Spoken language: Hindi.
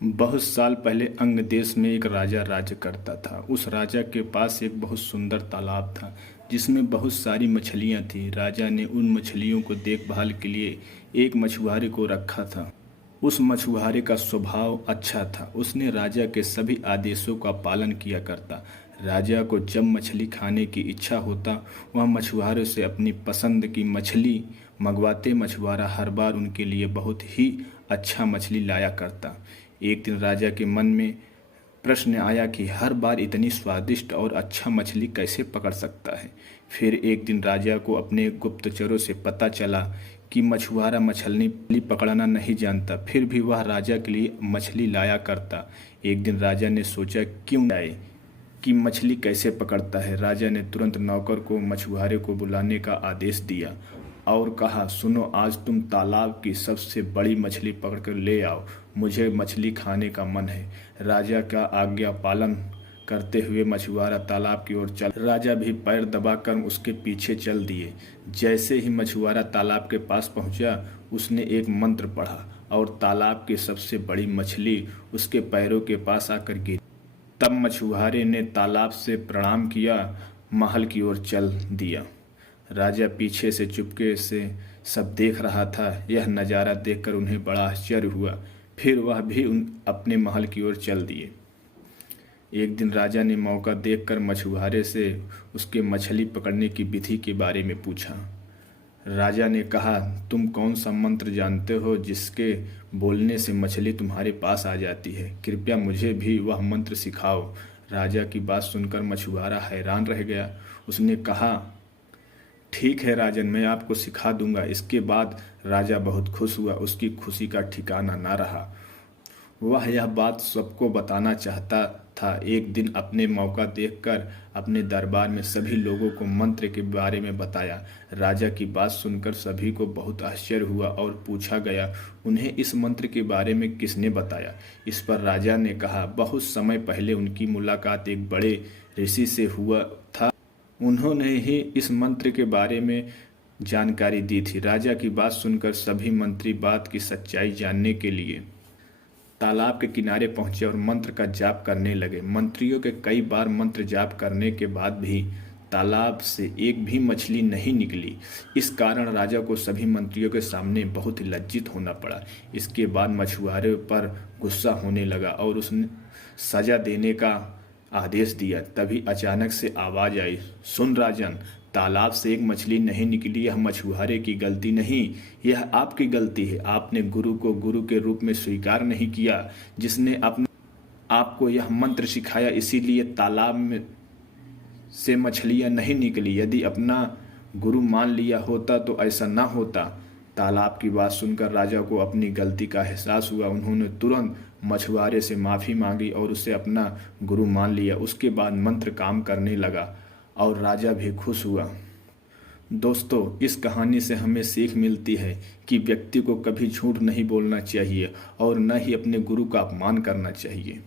बहुत साल पहले अंग देश में एक राजा राज्य करता था। उस राजा के पास एक बहुत सुंदर तालाब था जिसमें बहुत सारी मछलियां थीं। राजा ने उन मछलियों को देखभाल के लिए एक मछुआरे को रखा था। उस मछुआरे का स्वभाव अच्छा था। उसने राजा के सभी आदेशों का पालन किया करता। राजा को जब मछली खाने की इच्छा होता वह मछुआरे से अपनी पसंद की मछली मंगवाते। मछुआरा हर बार उनके लिए बहुत ही अच्छा मछली लाया करता। एक दिन राजा के मन में प्रश्न आया कि हर बार इतनी स्वादिष्ट और अच्छा मछली कैसे पकड़ सकता है। फिर एक दिन राजा को अपने गुप्तचरों से पता चला कि मछुआरा मछली पकड़ना नहीं जानता, फिर भी वह राजा के लिए मछली लाया करता। एक दिन राजा ने सोचा क्यों जाए कि मछली कैसे पकड़ता है। राजा ने तुरंत नौकर को मछुआरे को बुलाने का आदेश दिया और कहा, सुनो, आज तुम तालाब की सबसे बड़ी मछली पकड़कर ले आओ, मुझे मछली खाने का मन है। राजा का आज्ञा पालन करते हुए मछुआरा तालाब की ओर चल। राजा भी पैर दबाकर उसके पीछे चल दिए। जैसे ही मछुआरा तालाब के पास पहुंचा, उसने एक मंत्र पढ़ा और तालाब की सबसे बड़ी मछली उसके पैरों के पास आकर गिरी। तब मछुआरे ने तालाब से प्रणाम किया, महल की ओर चल दिया। राजा पीछे से चुपके से सब देख रहा था। यह नज़ारा देखकर उन्हें बड़ा आश्चर्य हुआ। फिर वह भी अपने महल की ओर चल दिए। एक दिन राजा ने मौका देखकर मछुआरे से उसके मछली पकड़ने की विधि के बारे में पूछा। राजा ने कहा, तुम कौन सा मंत्र जानते हो जिसके बोलने से मछली तुम्हारे पास आ जाती है? कृपया मुझे भी वह मंत्र सिखाओ। राजा की बात सुनकर मछुआरा हैरान रह गया। उसने कहा, ठीक है राजन, मैं आपको सिखा दूंगा। इसके बाद राजा बहुत खुश हुआ। उसकी खुशी का ठिकाना ना रहा। वह यह बात सबको बताना चाहता था। एक दिन अपने मौका देखकर अपने दरबार में सभी लोगों को मंत्र के बारे में बताया। राजा की बात सुनकर सभी को बहुत आश्चर्य हुआ और पूछा गया, उन्हें इस मंत्र के बारे में किसने बताया? इस पर राजा ने कहा, बहुत समय पहले उनकी मुलाकात एक बड़े ऋषि से हुआ था। उन्होंने ही इस मंत्र के बारे में जानकारी दी थी। राजा की बात सुनकर सभी मंत्री बात की सच्चाई जानने के लिए तालाब के किनारे पहुंचे और मंत्र का जाप करने लगे। मंत्रियों के कई बार मंत्र जाप करने के बाद भी तालाब से एक भी मछली नहीं निकली। इस कारण राजा को सभी मंत्रियों के सामने बहुत लज्जित होना पड़ा। इसके बाद मछुआरे पर गुस्सा होने लगा और उसने सजा देने का आदेश दिया। तभी अचानक से आवाज आई, सुन राजन, तालाब से एक मछली नहीं निकली, यह मछुआरे की गलती नहीं, यह आपकी गलती है। आपने गुरु को गुरु के रूप में स्वीकार नहीं किया, जिसने आपको यह मंत्र सिखाया, इसीलिए तालाब में से मछलियां नहीं निकली। यदि अपना गुरु मान लिया होता तो ऐसा ना होता। तालाब की बात सुनकर राजा को अपनी गलती का एहसास हुआ। उन्होंने तुरंत मछुआरे से माफ़ी मांगी और उसे अपना गुरु मान लिया। उसके बाद मंत्र काम करने लगा और राजा भी खुश हुआ। दोस्तों, इस कहानी से हमें सीख मिलती है कि व्यक्ति को कभी झूठ नहीं बोलना चाहिए और न ही अपने गुरु का अपमान करना चाहिए।